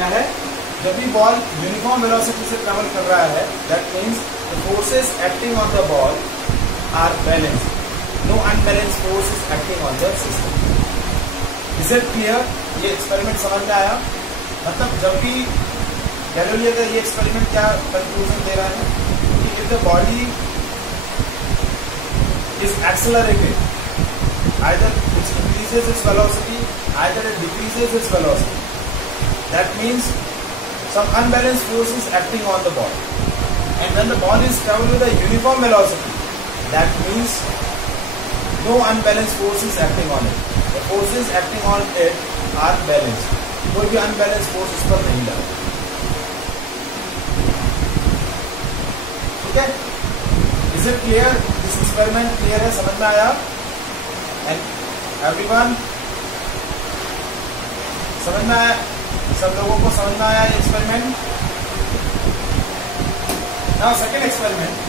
क्या है, जब भी बॉल यूनिफॉर्म वेलोसिटी से ट्रेवल कर रहा है, that means the forces acting on the ball are balanced, no unbalanced force is acting on the system. Is it clear? ये एक्सपेरिमेंट समझ में आया? मतलब जब भी गैलीलियो का ये एक्सपेरिमेंट क्या कंक्लूजन दे रहा है कि if the body is accelerated, either it increases its velocity, either it decreases its velocity. That means some unbalanced force is acting on the ball. And when the ball is traveling with a uniform velocity, that means no unbalanced force is acting on it. The forces acting on it are balanced. कोई भी unbalanced force उस पर नहीं लगा। ठीक है? Is it clear? This experiment clear है? समझ में आया? And everyone, समझ में आया? सब लोगों को समझ में आया ये experiment? Now second experiment,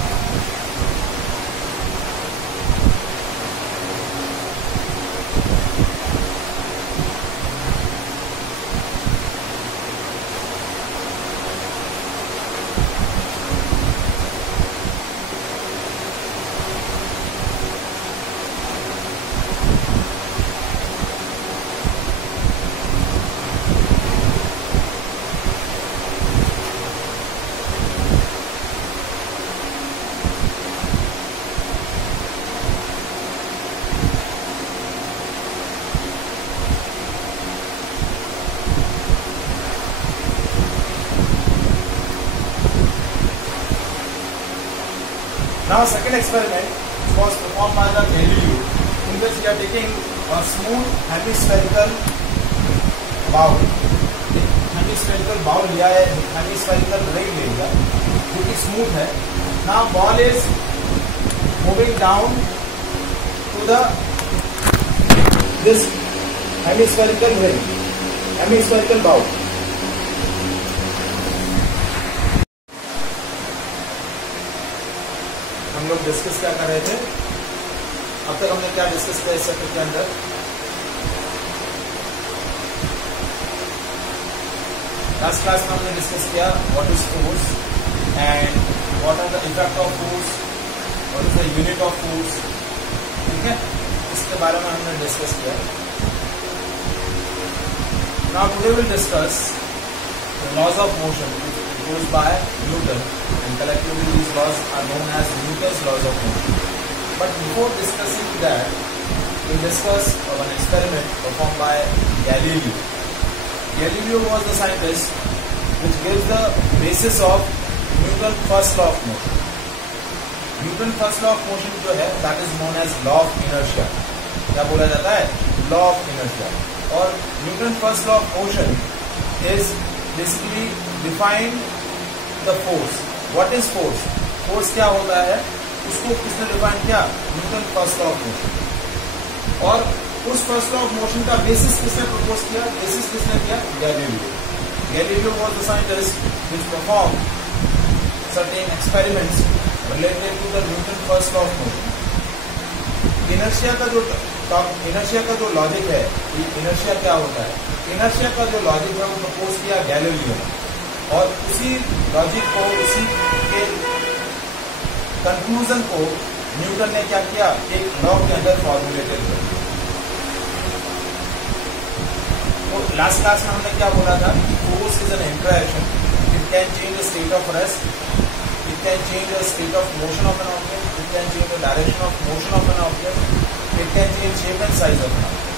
now second experiment was performed by the Galileo, in which we are taking a smooth hemispherical bowl. Hemispherical bowl लिया है, हेमिस्फेरिकल रिंग ले लिया जो कि स्मूथ है। Now ball is moving down to the this hemispherical ring, hemispherical bowl. हम लोग discuss क्या कर रहे थे अब तक? हमने क्या डिस्कस किया इस चैप्टर के अंदर? लास्ट क्लास में हमने डिस्कस किया what is force and what are the effect of force, what is the unit of force. ठीक है, इसके बारे में हमने डिस्कस किया। Now today will discuss the laws of motion goes by Newton, and collectively these laws are known as Newton's laws of motion. But before discussing that, we'll discuss an experiment performed by Galileo. Galileo was the scientist which gives the basis of Newton's first law of motion. Newton's first law of motion जो है that is known as law of inertia. क्या बोला जाता है? Law of inertia. और Newton's first law of motion is basically define the force. What is force? Force क्या होता है उसको किसने डिफाइन किया? Newton first law of motion. और उस फर्स्ट लॉ ऑफ मोशन का बेसिस किसने प्रपोज किया? बेसिस किसने किया? Galileo. Galileo was the scientist which perform certain experiments related to the Newton first law of motion. Inertia का जो लॉजिक है, इनर्शिया क्या होता है? इनर्शिया का जो लॉजिक है वो प्रपोज किया गैलीलियो ने, और उसी लॉजिक को, उसी के कंक्लूजन को न्यूटन ने क्या किया? एक लॉ के अंदर फॉर्मुलेटेड किया। तो लास्ट क्लास में हमने क्या बोला था? Force is an interaction, it can change the state of rest, it can change the state of motion of an object, it can change the direction of motion of an object, it can change shape and size of an object.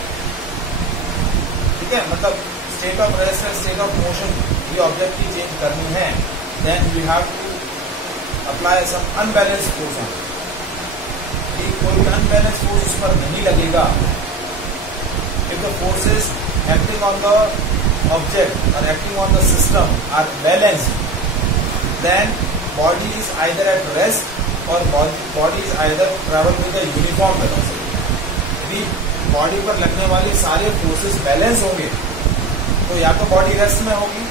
ठीक है, मतलब state of rest and state of motion ये object की change करनी है, then we have to apply some unbalance force on. कोई भी unbalance force उस पर नहीं लगेगा। If the forces acting on the object और acting on the system are balanced, then body is either at rest और body is either travel with a uniform velocity. यदि body पर लगने वाले सारे फोर्सेस बैलेंस होंगे तो या तो बॉडी रेस्ट में होगी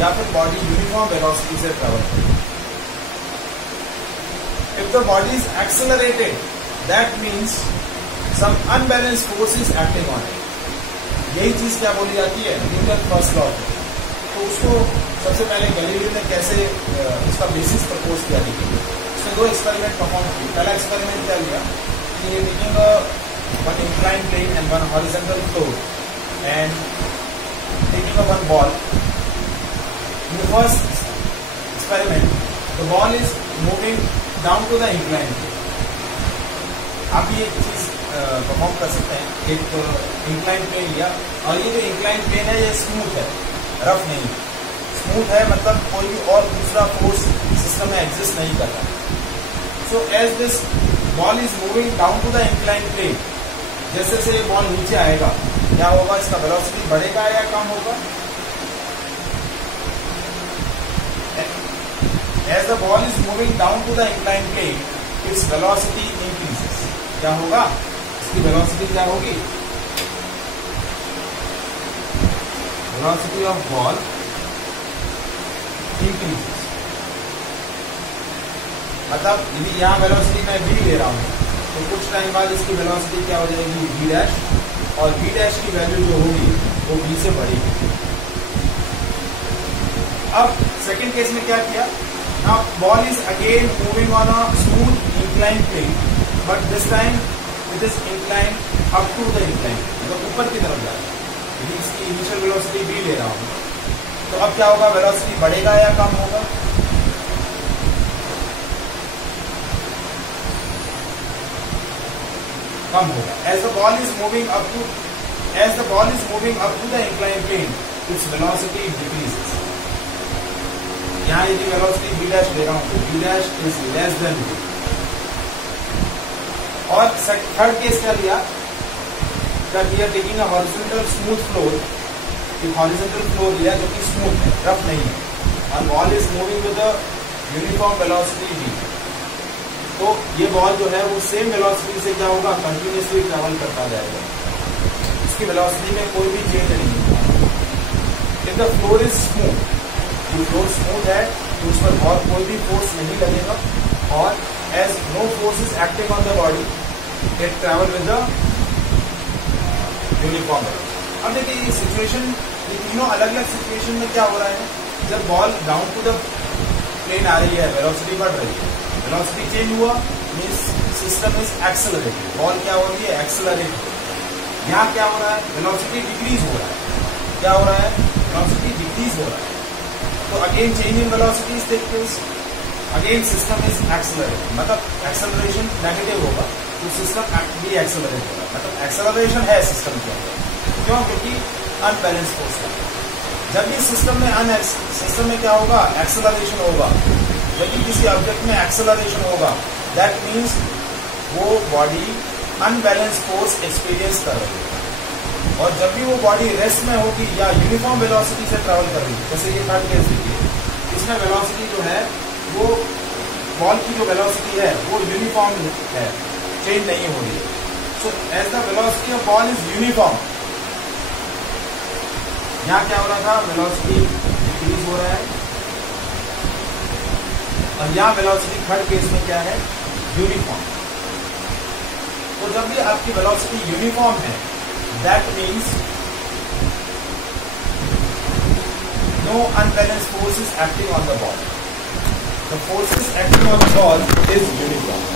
या फिर बॉडी यूनिफॉर्म वेलोसिटी से ट्रेवल करेगी। If the body is accelerated, that means some unbalanced force is acting on it. यही चीज क्या बोली जाती है? Newton first law. तो तो उसको सबसे पहले गैलीलियो ने कैसे उसका बेसिस प्रपोज किया, देखिए उसने दो एक्सपेरिमेंट परफॉर्म किए। पहला एक्सपेरिमेंट क्या किया कि taking one incline plane and one horizontal floor and taking one ball. In the first experiment the ball is moving down to the incline plane. आप ये चीज परफॉर्म कर सकते हैं, एक इंक्लाइन प्लेन लिया और ये जो इंक्लाइन प्लेन है ये स्मूथ है, रफ नहीं है। स्मूथ है मतलब कोई भी और दूसरा फोर्स सिस्टम में एग्जिस्ट नहीं कर रहा। So as this ball is moving down to the incline plane, जैसे जैसे ये बॉल नीचे आएगा क्या होगा, इसका वेलोसिटी बढ़ेगा या कम होगा? As the ball is moving down to the incline plane its velocity increases. क्या होगा, इसकी वेलोसिटी क्या होगी? Velocity of ball increases. मतलब यदि यहाँ वेलोसिटी मैं v ले रहा हूँ तो कुछ टाइम बाद इसकी वेलोसिटी क्या हो जाएगी v डैश, और v डैश की वैल्यू जो होगी वो v से बढ़ेगी। अब सेकेंड केस में क्या किया, now ball is again moving on a smooth incline plane but this time it is incline up to the incline, मतलब ऊपर की तरफ जा रहा है। यदि इसकी इनिशियल वेलोसिटी v ले रहा हूँ तो अब क्या होगा, वेलोसिटी बढ़ेगा या कम होगा? कम होगा। As the ball is moving up to the incline plane its velocity decreases. यहाँ यदि वेलोसिटी v डैश ले रहा हूँ तो v dash is less than v। और थर्ड केस क्या लिया, taking a horizontal smooth floor, एक हॉरिजॉन्टल फ्लोर लिया जो कि स्मूथ है, रफ नहीं है, और ball is moving with a uniform velocity v। तो ये बॉल जो है वो सेम वेलोसिटी से क्या होगा, कंटिन्यूसली ट्रेवल करता जाएगा, इसकी वेलोसिटी में कोई भी चेंज नहीं होगा। If the floor is smooth, जो फ्लोर स्मूथ है तो उस पर और कोई भी फोर्स नहीं लगेगा, और as no force is acting on the body it travel with the uniform. अब देखिए ये सिचुएशन, ये तीनों अलग अलग सिचुएशन में क्या हो रहा है, जब ball down to the plane आ रही है वेलोसिटी बढ़ रही है, वेलोसिटी चेंज हुआ means system is accelerated, ball क्या हो रही है, एक्सेलरेट हो रही है। यहाँ क्या हो रहा है, वेलोसिटी डिक्रीज हो रहा है। क्या हो रहा है, वेलोसिटी डिक्रीज हो रहा है। तो again change in velocity is take place, again system is accelerated, मतलब एक्सेलरेशन नेगेटिव होगा तो सिस्टम भी एक्सेलरेट होगा, मतलब एक्सेलरेशन है सिस्टम के अंदर। क्यों? क्योंकि अनबैलेंस फोर्स है। जब भी सिस्टम में क्या होगा, एक्सेलरेशन होगा। जब भी किसी ऑब्जेक्ट में एक्सेलरेशन होगा दैट मीन्स वो बॉडी अनबैलेंस फोर्स एक्सपीरियंस कर रही है। और जब भी वो बॉडी रेस्ट में होगी या यूनिफॉर्म वेलोसिटी से ट्रेवल कर रही है, जैसे ये थर्ड केस देखिए, इसमें वेलोसिटी जो है वो बॉल की जो वेलोसिटी है वो यूनिफॉर्म है, चेंज नहीं हो रही है। So as the velocity of ball is uniform, यहाँ क्या हो रहा था, वेलोसिटी डिक्रीज हो रहा है, और यहाँ वेलोसिटी थर्ड केस में क्या है, यूनिफॉर्म। तो जब भी आपकी वेलोसिटी यूनिफॉर्म है that means no unbalance force is acting on the ball, the forces acting on the ball is uniform.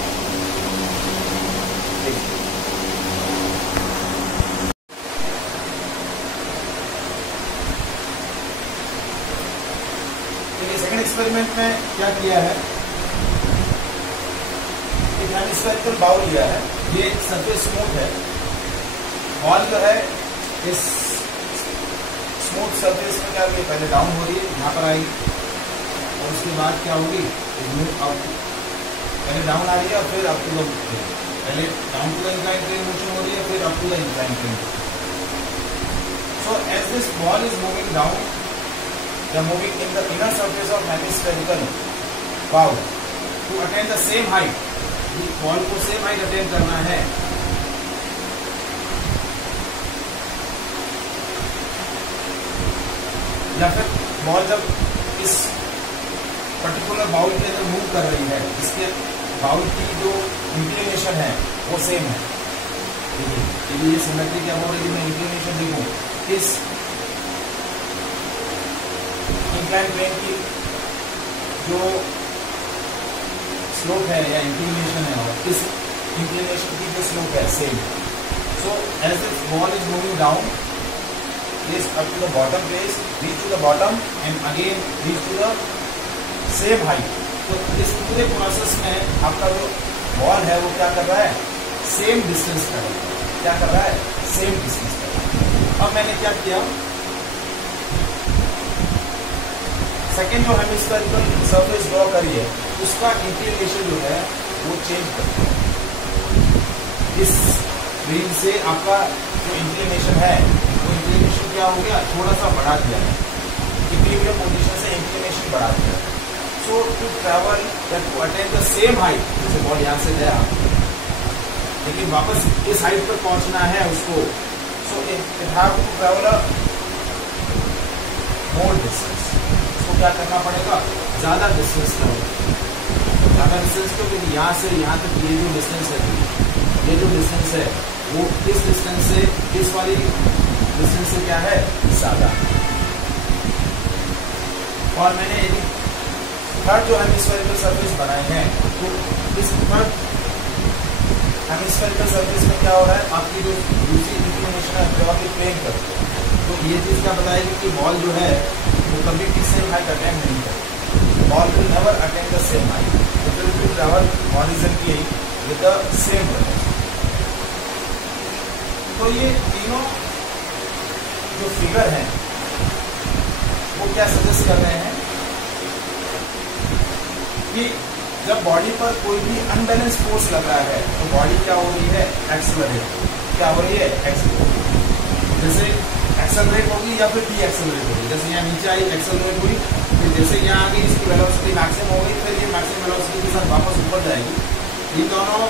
Second experiment में क्या किया है, एक हेमिस्फेरिकल बाउल लिया है, ये सरफेस स्मूथ है, बॉल जो है इस स्मूथ सरफेस में क्या होगी, पहले डाउन हो रही है, यहाँ पर आएगी और उसके बाद क्या होगी, पहले डाउन आ रही है और फिर अप टू द, पहले down to the incline plane motion हो रही है, फिर up to the incline plane. So as this ball is moving down, they are moving in the inner surface of hemispherical bowl to attain the same height, ball को same height attain करना है। या फिर ball जब इस particular bowl के अंदर move कर रही है, इसके बाउल की जो इंक्लिनेशन है वो सेम है, देखिए ये सिमेट्री क्या हो रही है, मैं इंक्लिनेशन देखूं, इस इंक्लाइन प्लेन की जो स्लोप है या इंक्लिनेशन है और इस इंक्लिनेशन की जो स्लोप है same. So as this ball is moving down, place up to the bottom place, reach to the bottom and again reach to the same height. तो इस पूरे प्रोसेस में आपका जो बॉल है वो क्या कर रहा है, सेम डिस्टेंस कर रहा है। क्या कर रहा है, सेम डिस्टेंस कर रहा है। अब मैंने क्या किया, सेकेंड जो हेमिस्फेरिकल सरफेस ड्रॉ करी है उसका इंक्लिनेशन जो है वो चेंज कर दिया। इस रील से आपका जो इंक्लिनेशन है वो इंक्लिनेशन क्या हो गया, थोड़ा सा बढ़ा दिया है, इक्विलिब्रियम पोजीशन से इंक्लिनेशन बढ़ा दिया। So to travel to attain the same height, जैसे बॉल यहाँ से गया लेकिन वापस इस हाइट पर पहुंचना है उसको, so it have to travel a more distance. उसको क्या करना पड़ेगा, ज्यादा डिस्टेंस ट्रैवल। ज्यादा डिस्टेंस क्यों, क्योंकि यहाँ से यहाँ तक ये जो डिस्टेंस है, ये जो डिस्टेंस है वो इस डिस्टेंस से इस वाली डिस्टेंस से क्या है, ज्यादा। और मैंने यदि थर्ड जो हेमिस्फेरिकल सरफेस बनाए हैं तो इस थर्ड हेमिस्फेरिकल सरफेस में क्या हो रहा है, आपकी जो दूसरी इंक्लिनेशन है प्योरली प्लेन कर, तो ये चीज क्या बताएगी कि बॉल जो है वो कभी भी सेम हाइट अटेंड नहीं करती। Ball will never attend the same height, it will be travel horizontally with the same velocity. तो ये तीनों जो फिगर हैं वो क्या सजेस्ट कर रहे हैं कि जब बॉडी पर कोई भी अनबैलेंस फोर्स लग रहा है तो बॉडी क्या हो रही है, एक्सेलरेट। क्या हो रही है, एक्सेलरेट। जैसे एक्सेलरेट होगी या फिर डी एक्सेलरेट होगी। जैसे यहाँ नीचे आई एक्सेलरेट हुई, फिर जैसे यहाँ आ गई इसकी वेलोसिटी मैक्सिमम हो गई, फिर ये मैक्सिमम वेलोसिटी के साथ वापस ऊपर जाएगी। इन दोनों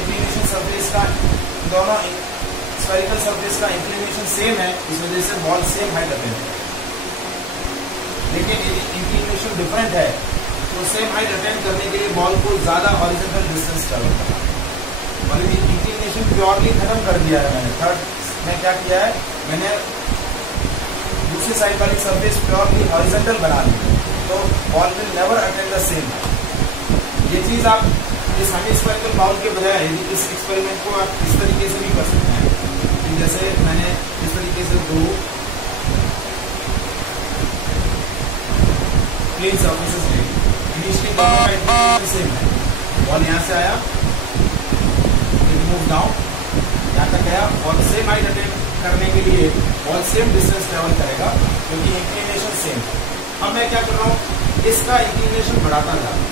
इंक्लिनेशन सरफेस का, दोनों स्फेरिकल सरफेस का इंक्लिनेशन सेम है, इस वजह से बॉल सेम हाइट अटेंड है। लेकिन यदि इंक्लिनेशन डिफरेंट है तो सेम हाइट अटेंड करने के लिए बॉल को ज्यादा हॉरिजॉन्टल डिस्टेंस ट्रैवल करना है। और यदि इंक्लिनेशन प्योरली खत्म कर दिया है मैंने, थर्ड में क्या किया है, मैंने दूसरी साइड वाली सरफेस प्योरली हॉरिजॉन्टल बना दी, तो ball will never attend the same height. ये चीज आप इस हेमिस्फेरिकल बाउल के बजाय यदि इस एक्सपेरिमेंट को आप इस तरीके से भी कर सकते हैं। जैसे मैंने इस तरीके से दो प्लेन सरफेसेस ले, इनिशियली दोनों का इंक्लिनेशन सेम है। बॉल यहाँ से आया, इट मूव डाउन, यहाँ तक गया और सेम हाइट अटेंड करने के लिए बॉल सेम डिस्टेंस ट्रेवल करेगा क्योंकि इंक्लिनेशन सेम है। अब मैं क्या कर रहा हूँ, इसका इंक्लिनेशन बढ़ाता जा रहा हूँ।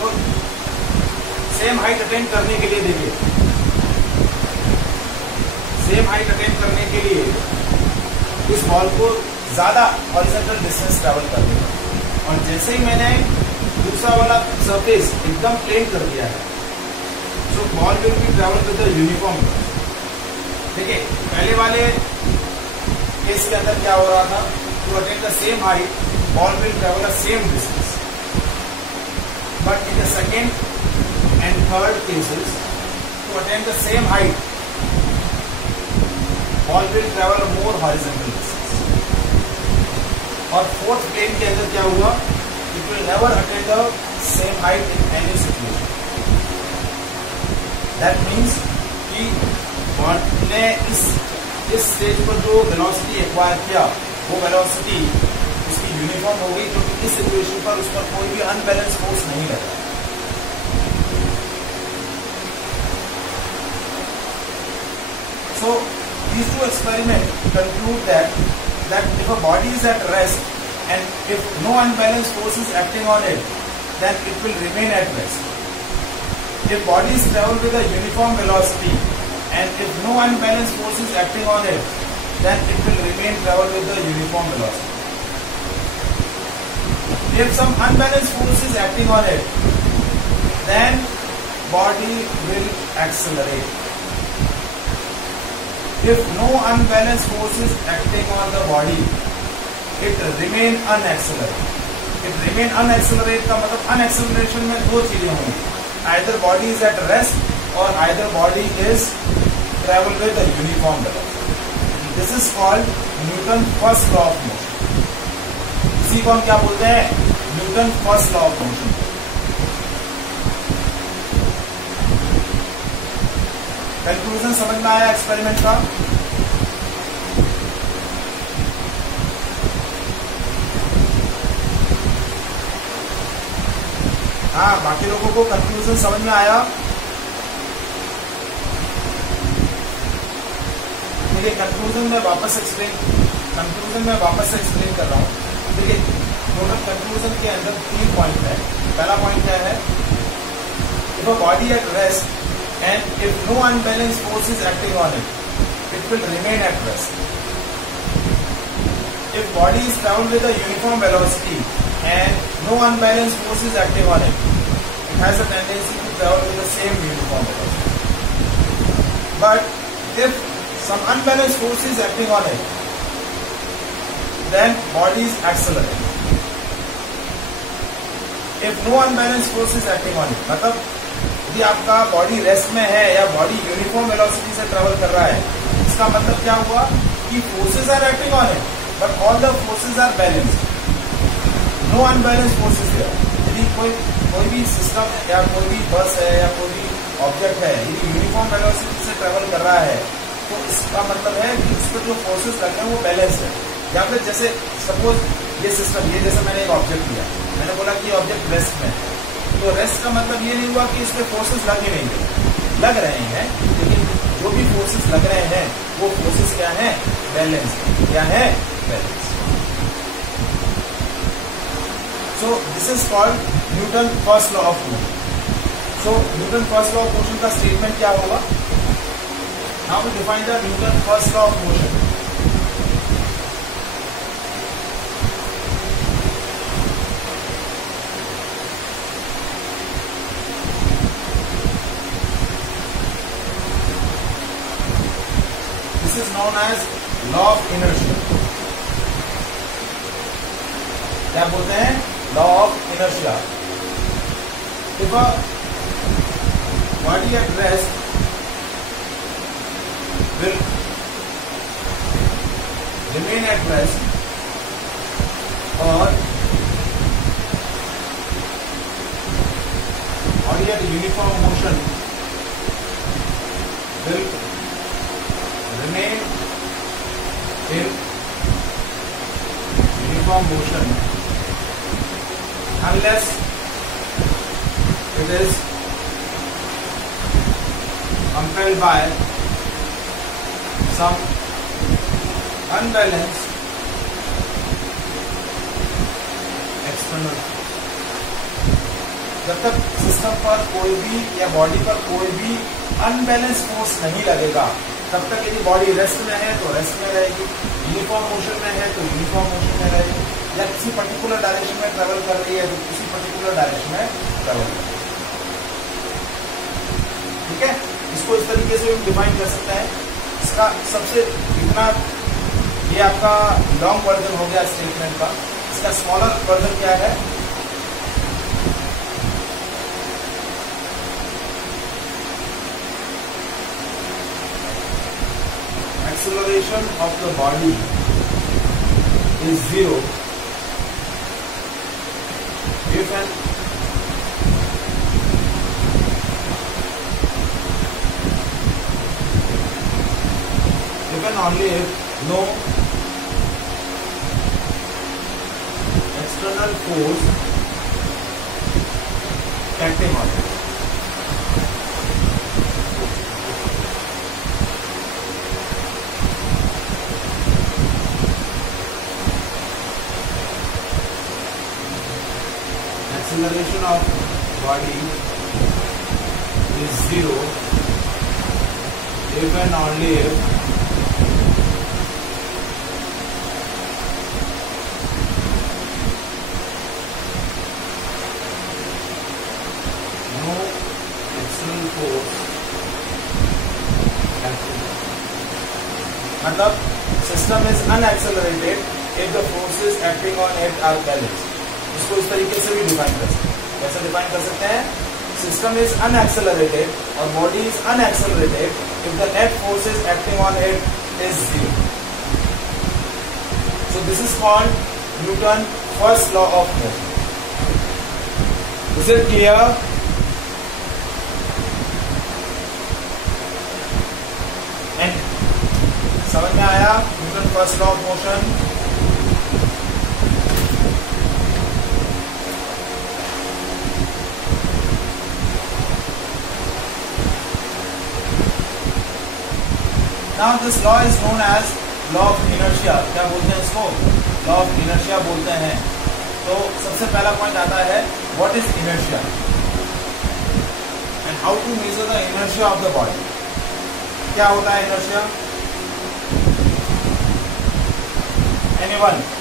तो सेम हाइट अटेंड करने के लिए देखिए, सेम हाइट अटेंड करने के लिए इस बॉल को ज्यादा हॉरिजॉन्टल डिस्टेंस ट्रैवल कर देगा। और जैसे ही मैंने दूसरा वाला सरफेस एकदम प्लेन कर दिया है, तो ball will be travel with the uniform. देखिए पहले वाले केस के अंदर क्या हो रहा था, to attend the same height ball will travel the same distance, but in the second and third cases to attain the same height ball will travel a more horizontal distance। और fourth plane के अंदर क्या हुआ, it will never attain the same height in any situation। that means कि ball ने इस stage पर जो वेलोसिटी एक्वायर किया वो वेलोसिटी उसकी यूनिफॉर्म हो गई, क्योंकि इस सिचुएशन पर उस पर कोई भी अनबैलेंस फोर्स नहीं लगा। So these two experiments conclude that if a body is at rest and if no unbalanced force is acting on it, then it will remain at rest. If bodies travel with a uniform velocity and if no unbalanced force is acting on it, then it will remain travel with the uniform velocity. If some unbalanced force is acting on it, then body will accelerate. If no unbalanced force is acting on the body, it remain unaccelerated. It remain unaccelerated का मतलब unacceleration में दो चीजें होंगी, either body is at rest or either body is travel with a uniform velocity। This is called Newton first law of motion. इसी को हम क्या बोलते हैं? Newton first law of motion. Conclusion समझ में आया एक्सपेरिमेंट का? हाँ, बाकी लोगों को कंक्लूजन समझ में आया? देखिए, कंक्लूजन में वापस एक्सप्लेन कर रहा हूँ। देखिए, टोटल कंक्लूजन के अंदर 3 पॉइंट है। पहला पॉइंट क्या है? If a body at rest and if no unbalance force is acting on it, it will remain at rest. If body is travel with a uniform velocity and no unbalanced force is acting on it, it has a tendency to travel with the same uniform velocity. But if some unbalanced force is acting on it, then body is accelerating. If no unbalanced force is acting on it, मतलब यदि आपका body rest में है या body uniform velocity से travel कर रहा है, इसका मतलब क्या हुआ कि forces are acting on it but all the forces are balanced. No unbalance forces है। यदि कोई भी सिस्टम या कोई भी बस है या कोई भी ऑब्जेक्ट है, यदि यूनिफॉर्म वेलोसिटी से ट्रेवल कर रहा है, तो इसका मतलब है कि उस पर जो फोर्सेज लग रहे हैं वो बैलेंस है। या फिर जैसे सपोज ये सिस्टम, ये जैसे मैंने एक ऑब्जेक्ट लिया, मैंने बोला कि ऑब्जेक्ट रेस्ट में है, तो रेस्ट का मतलब ये नहीं हुआ कि इसके फोर्सेज लग ही नहीं रहे, लग रहे हैं, लेकिन जो भी फोर्सेज लग रहे हैं वो फोर्सेज क्या है? बैलेंस। क्या है? Balance. So this is called Newton first law of motion. So Newton first law of motion का statement क्या होगा? Now we define the Newton first law of motion. This is known as law of inertia. क्या बोलते हैं? Law of inertia. If a body at rest will remain at rest or body at uniform motion will remain in uniform motion unless it is compelled by some unbalanced external. जब तक system पर कोई भी या body पर कोई भी unbalance force नहीं लगेगा, तब तक यदि बॉडी रेस्ट में है तो रेस्ट में रहेगी, यूनिफॉर्म मोशन में है तो यूनिफॉर्म मोशन में रहेगी, या किसी पर्टिकुलर डायरेक्शन में ट्रेवल कर रही है तो किसी पर्टिकुलर डायरेक्शन में ट्रेवल कर रही है। ठीक है, इसको इस तरीके से हम डिफाइन कर सकते हैं। इसका सबसे इतना, ये आपका लॉन्ग वर्जन हो गया स्टेटमेंट का। इसका स्मॉलर वर्जन क्या है? Acceleration of the body is zero if and only if no external force acting on it. Acceleration of body is zero if and only if no external force acting. मतलब system is unaccelerated if the forces acting on it are balanced. इसको इस तरीके से भी define कर सकते हैं। कैसे डिफाइन कर सकते हैं? सिस्टम इज अनएक्सेलरेटेड और body is unaccelerated if the net forces acting on it is zero. So this is called Newton's first law of motion. Is it clear? And समझ में आया Newton first law of motion? Now this law is known as law of inertia. क्या बोलते हैं इसको? Law of inertia बोलते हैं. तो सबसे पहला पॉइंट आता है what is inertia and how to measure the inertia of the body. क्या होता है inertia? Anyone?